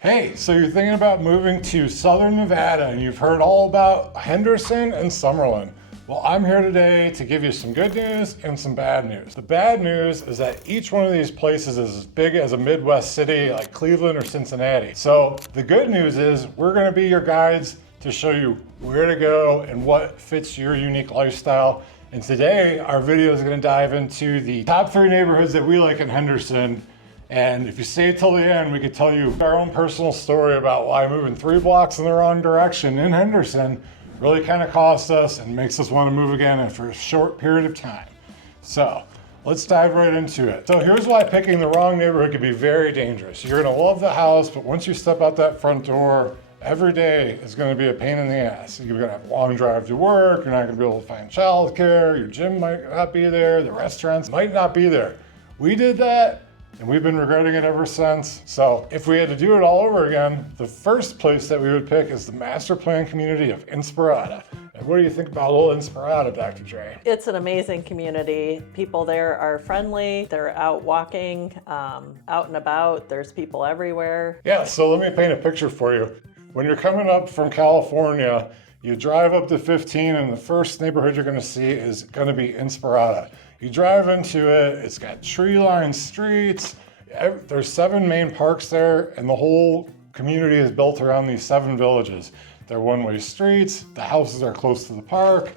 Hey, so you're thinking about moving to Southern Nevada and you've heard all about Henderson and Summerlin. Well, I'm here today to give you some good news and some bad news. The bad news is that each one of these places is as big as a Midwest city like Cleveland or Cincinnati. So the good news is we're gonna be your guides to show you where to go and what fits your unique lifestyle. And today our video is gonna dive into the top 3 neighborhoods that we like in Henderson. And if you stay till the end, we could tell you our own personal story about why moving 3 blocks in the wrong direction in Henderson really kind of costs us and makes us want to move again after a short period of time. So let's dive right into it. So here's why picking the wrong neighborhood could be very dangerous. You're gonna love the house, but once you step out that front door, every day is gonna be a pain in the ass. You're gonna have a long drive to work, you're not gonna be able to find childcare, your gym might not be there, the restaurants might not be there. We did that, and we've been regretting it ever since. So if we had to do it all over again, the first place that we would pick is the master plan community of Inspirada. And what do you think about old Inspirada, Dr. Dre? It's an amazing community. People there are friendly. They're out walking, out and about. There's people everywhere. Yeah, so let me paint a picture for you. When you're coming up from California, you drive up to 15 and the first neighborhood you're gonna see is gonna be Inspirada. You drive into it, it's got tree-lined streets. There's 7 main parks there, and the whole community is built around these 7 villages. They're one-way streets, the houses are close to the park.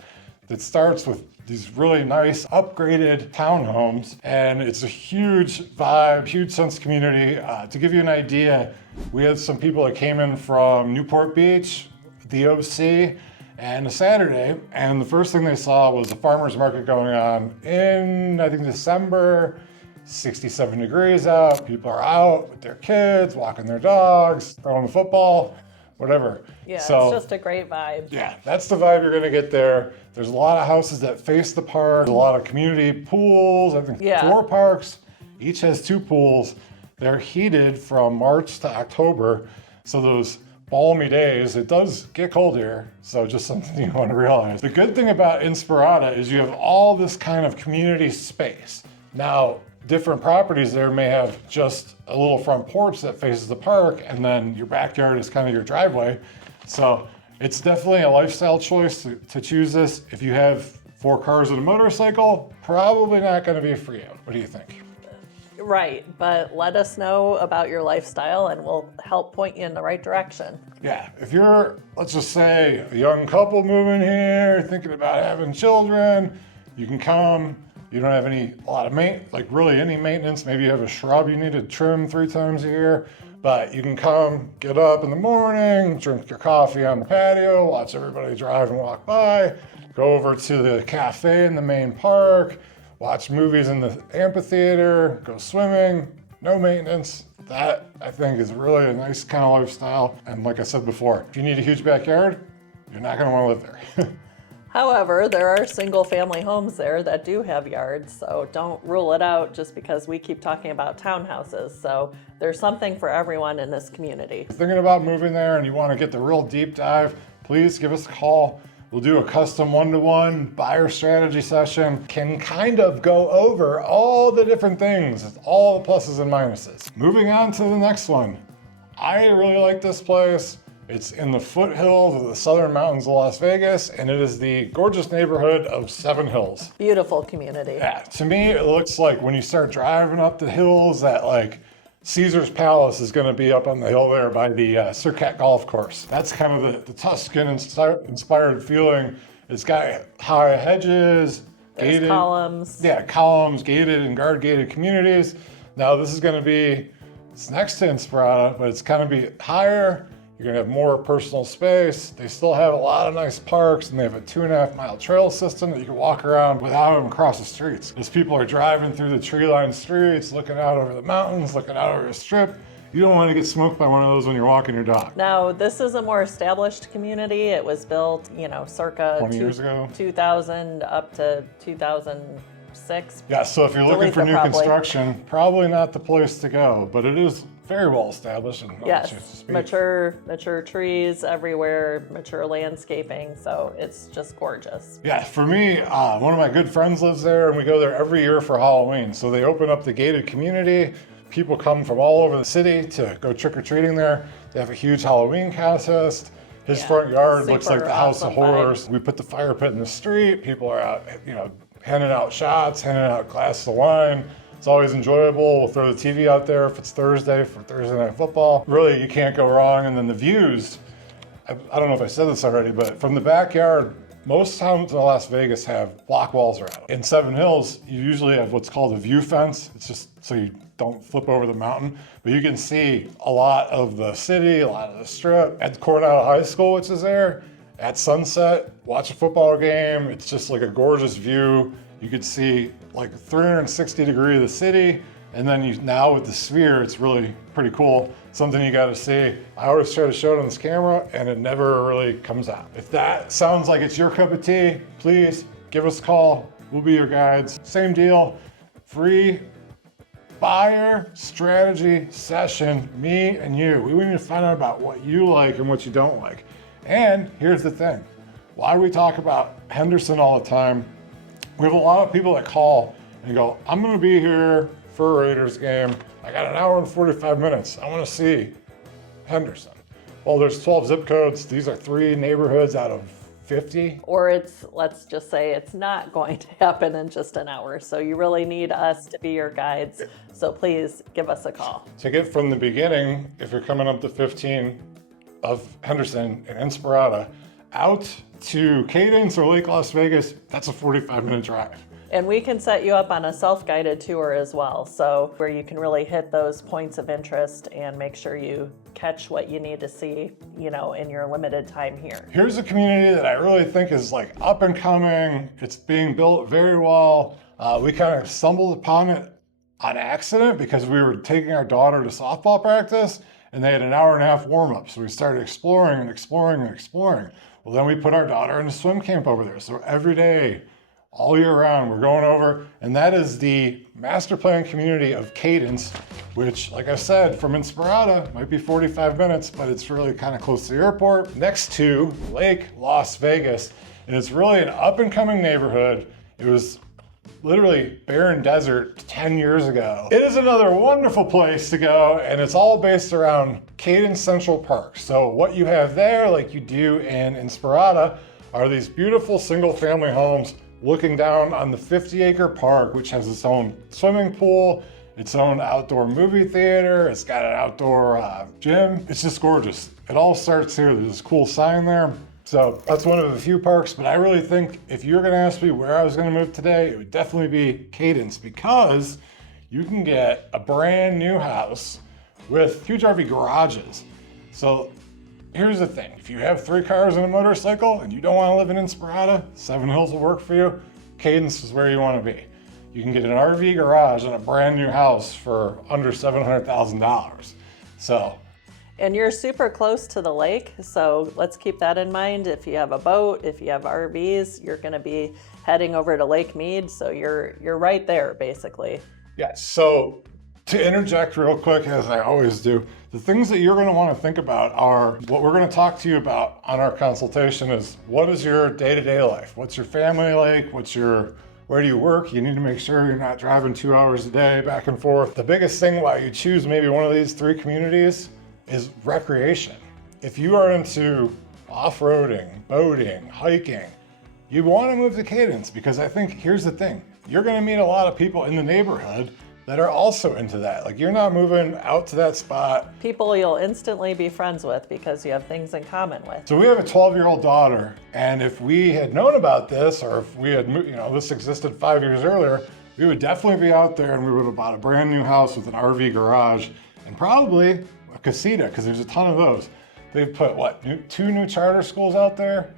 It starts with these really nice upgraded townhomes, and it's a huge vibe, huge sense of community. To give you an idea, we had some people that came in from Newport Beach, the OC, and a Saturday, and the first thing they saw was a farmer's market going on in, I think, December, 67 degrees out. People are out with their kids, walking their dogs, throwing the football, whatever. Yeah, so, it's just a great vibe. Yeah, that's the vibe you're gonna get there. There's a lot of houses that face the park, a lot of community pools, I think 4 parks, each has 2 pools. They're heated from March to October, so those balmy days, it does get cold here, so just something you want to realize. The good thing about Inspirada is you have all this kind of community space. Now, different properties there may have just a little front porch that faces the park, and then your backyard is kind of your driveway. So it's definitely a lifestyle choice to choose this. If you have 4 cars and a motorcycle, probably not going to be for you. What do you think? Right, but let us know about your lifestyle and we'll help point you in the right direction. Yeah, if you're, let's just say, a young couple moving here, thinking about having children, you can come. You don't have a lot of really any maintenance. Maybe you have a shrub you need to trim 3 times a year, but you can come, get up in the morning, drink your coffee on the patio, watch everybody drive and walk by, go over to the cafe in the main park, watch movies in the amphitheater, go swimming, no maintenance. That, I think, is really a nice kind of lifestyle. And like I said before, if you need a huge backyard, you're not gonna wanna live there. However, there are single family homes there that do have yards, so don't rule it out just because we keep talking about townhouses. So there's something for everyone in this community. If you're thinking about moving there and you wanna get the real deep dive, please give us a call. We'll do a custom 1-to-1 buyer strategy session. Can kind of go over all the different things, all the pluses and minuses. Moving on to the next one. I really like this place. It's in the foothills of the southern mountains of Las Vegas, and it is the gorgeous neighborhood of 7 Hills. Beautiful community. Yeah, to me, it looks like when you start driving up the hills that like Caesar's Palace is going to be up on the hill there by the Circat Golf Course. That's kind of the Tuscan inspired feeling. It's got high hedges, There's gated columns. Yeah, columns, gated and guard gated communities. Now this is going to be, it's next to Inspirada, but it's going to be higher. You're gonna have more personal space. They still have a lot of nice parks, and they have a 2.5-mile trail system that you can walk around without even cross the streets. As people are driving through the tree-lined streets, looking out over the mountains, looking out over the strip, you don't want to get smoked by one of those when you're walking your dog. Now, this is a more established community. It was built, circa 20 years ago. 2000 up to 2006. Yeah, so if you're looking for new construction, probably not the place to go, but it is very well established and yes, mature trees everywhere, mature landscaping, so it's just gorgeous. Yeah, for me, one of my good friends lives there, and we go there every year for Halloween. So they open up the gated community. People come from all over the city to go trick-or-treating there. They have a huge Halloween contest. His front yard looks like the House of Horrors. We put the fire pit in the street. People are out, handing out shots, handing out glasses of wine. It's always enjoyable. We'll throw the TV out there if it's Thursday for Thursday Night Football. Really, you can't go wrong. And then the views, I don't know if I said this already, but from the backyard, most towns in Las Vegas have block walls around. In Seven Hills, you usually have what's called a view fence. It's just so you don't flip over the mountain, but you can see a lot of the city, a lot of the strip. At Coronado High School, which is there, at sunset, watch a football game. It's just like a gorgeous view. You could see like 360 degree of the city. And then now with the sphere, it's really pretty cool. Something you gotta see. I always try to show it on this camera and it never really comes out. If that sounds like it's your cup of tea, please give us a call. We'll be your guides. Same deal, free buyer strategy session, me and you. We need to find out about what you like and what you don't like. And here's the thing, why we talk about Henderson all the time, we have a lot of people that call and go, I'm gonna be here for a Raiders game. I got an hour and 45 minutes. I wanna see Henderson. Well, there's 12 zip codes. These are 3 neighborhoods out of 50. Or let's just say it's not going to happen in just an hour. So you really need us to be your guides. So please give us a call. To get from the beginning, if you're coming up to 15 of Henderson and Inspirada, out to Cadence or Lake Las Vegas, that's a 45-minute drive. And we can set you up on a self-guided tour as well, so where you can really hit those points of interest and make sure you catch what you need to see, in your limited time here. Here's a community that I really think is like up and coming. It's being built very well. We kind of stumbled upon it on accident because we were taking our daughter to softball practice and they had an hour and a half warm up. So we started exploring and exploring and exploring. Well, then we put our daughter in a swim camp over there. So every day, all year round, we're going over, and that is the master plan community of Cadence, which, like I said, from Inspirada, might be 45 minutes, but it's really kind of close to the airport, next to Lake Las Vegas. And it's really an up and coming neighborhood. It was literally barren desert 10 years ago. It is another wonderful place to go, and it's all based around Cadence Central Park. So what you have there, like you do in Inspirada, are these beautiful single family homes looking down on the 50-acre park, which has its own swimming pool, its own outdoor movie theater, it's got an outdoor gym. It's just gorgeous. It all starts here. There's this cool sign there. So that's one of the few parks, but I really think if you're gonna ask me where I was gonna move today, it would definitely be Cadence, because you can get a brand new house with huge RV garages. So here's the thing, if you have 3 cars and a motorcycle and you don't wanna live in Inspirada, Seven Hills will work for you. Cadence is where you wanna be. You can get an RV garage and a brand new house for under $700,000. So. And you're super close to the lake, so let's keep that in mind. If you have a boat, if you have RVs, you're gonna be heading over to Lake Mead, so you're right there, basically. Yeah, so to interject real quick, as I always do, the things that you're gonna wanna think about are what we're gonna talk to you about on our consultation is, what is your day-to-day life? What's your family like? Where do you work? You need to make sure you're not driving 2 hours a day back and forth. The biggest thing why you choose maybe one of these 3 communities is recreation. If you are into off-roading, boating, hiking, you wanna move to Cadence, because I think here's the thing, you're gonna meet a lot of people in the neighborhood that are also into that. Like, you're not moving out to that spot. People you'll instantly be friends with because you have things in common with. So we have a 12-year-old daughter, and if we had known about this, or if we had, this existed 5 years earlier, we would definitely be out there and we would have bought a brand new house with an RV garage and probably a casita, because there's a ton of those. They've put, 2 new charter schools out there?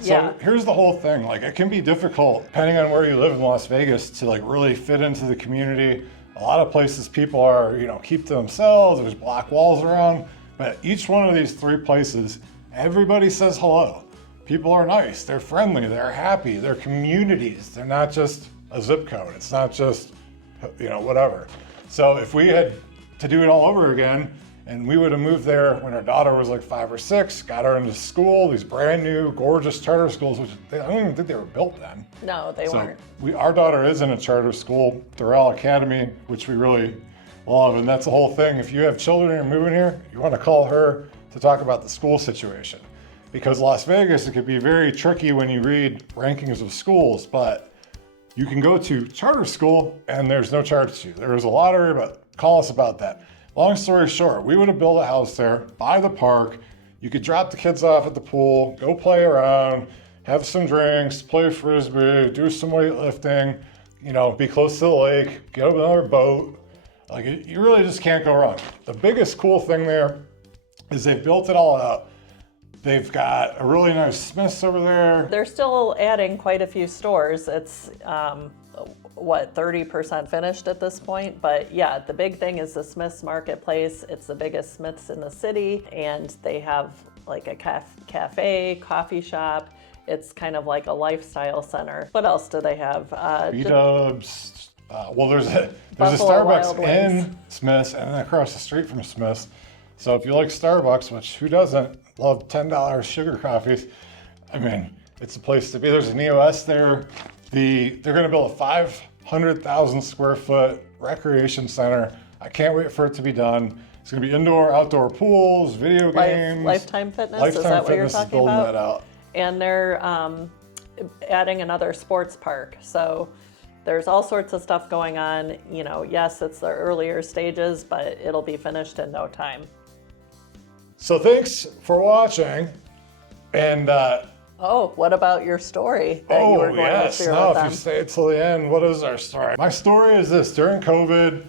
Yeah. So here's the whole thing. Like, it can be difficult, depending on where you live in Las Vegas, to like really fit into the community. A lot of places people are, keep to themselves. There's block walls around. But each one of these 3 places, everybody says hello. People are nice. They're friendly. They're happy. They're communities. They're not just a zip code. It's not just, whatever. So if we had to do it all over again, and we would have moved there when our daughter was like 5 or 6, got her into school, these brand new, gorgeous charter schools, which I don't even think they were built then. No, they weren't. Our daughter is in a charter school, Doral Academy, which we really Well, and that's the whole thing. If you have children and you're moving here, you want to call her to talk about the school situation. Because Las Vegas, it could be very tricky when you read rankings of schools, but you can go to charter school and there's no charge to you. There is a lottery, but call us about that. Long story short, we would have built a house there by the park. You could drop the kids off at the pool, go play around, have some drinks, play frisbee, do some weightlifting, you know, be close to the lake, get another boat. Like, you really just can't go wrong. The biggest cool thing there is they've built it all out. They've got a really nice Smith's over there. They're still adding quite a few stores. It's, 30% finished at this point. But yeah, the big thing is the Smith's Marketplace. It's the biggest Smith's in the city, and they have like a cafe, coffee shop. It's kind of like a lifestyle center. What else do they have? B-dubs. Well, there's a Buffalo Wild Starbucks Wings. in Smith's and then across the street from Smith's. So if you like Starbucks, which who doesn't love $10 sugar coffees, I mean, it's a place to be. There's an EOS there. They're going to build a 500,000 square foot recreation center. I can't wait for it to be done. It's going to be indoor, outdoor pools, video games. Lifetime Fitness, Lifetime is that what you're Fitness is talking building about? that out. And they're adding another sports park. So there's all sorts of stuff going on. You know, yes, it's the earlier stages, but it'll be finished in no time. So thanks for watching. And What about your story that you were going to share now with if them? you stay till the end, what is our story? My story is this: during COVID,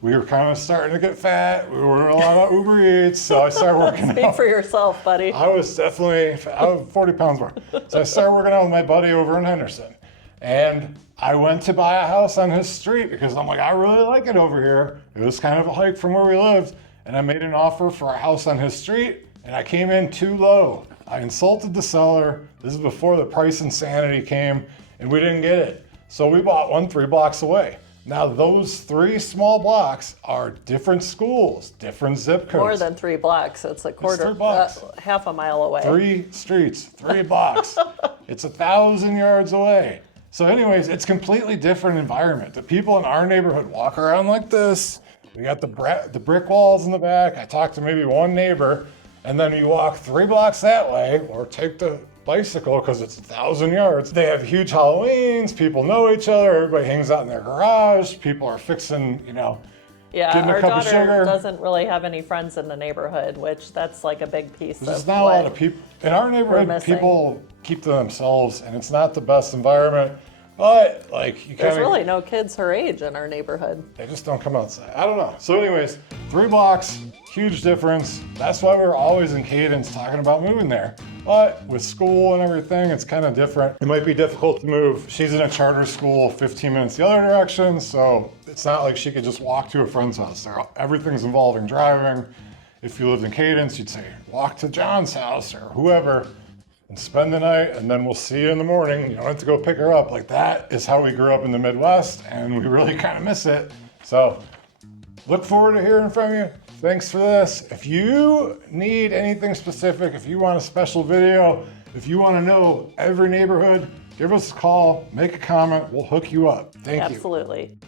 we were kind of starting to get fat. We were a lot of Uber Eats, so I started working Speak out. for yourself, buddy. I was 40 pounds more. So I started working out with my buddy over in Henderson. And I went to buy a house on his street because I'm like, I really like it over here. It was kind of a hike from where we lived. And I made an offer for a house on his street, and I came in too low. I insulted the seller. This is before the price insanity came, and we didn't get it. So we bought one 3 blocks away. Now those 3 small blocks are different schools, different zip codes. More than 3 blocks. It's a quarter, 3 blocks. half a mile away. 3 streets, 3 blocks. It's 1,000 yards away. So anyways, it's completely different environment. The people in our neighborhood walk around like this. We got the brick walls in the back. I talked to maybe one neighbor, and then you walk 3 blocks that way, or take the bicycle because it's 1,000 yards. They have huge Halloweens. People know each other. Everybody hangs out in their garage. People are fixing, getting our a cup of daughter sugar. doesn't really have any friends in the neighborhood, which that's like a big piece of There's not a lot of people in our neighborhood. missing. People keep to themselves, and it's not the best environment. But like you There's kind of, really no kids her age in our neighborhood. they just don't come outside. I don't know. So anyways, 3 blocks, huge difference. That's why we're always in cadence talking about moving there. But with school and everything, it's kind of different. It might be difficult to move. She's in a charter school 15 minutes the other direction, so it's not like she could just walk to a friend's house. Everything's involving driving. If you lived in Cadence, you'd say, walk to John's house or whoever and spend the night, and then we'll see you in the morning. You don't have to go pick her up. Like, that is how we grew up in the Midwest, and we really kind of miss it. So look forward to hearing from you. Thanks for this. If you need anything specific, if you want a special video, if you want to know every neighborhood, give us a call, make a comment, we'll hook you up. Thank you. Absolutely.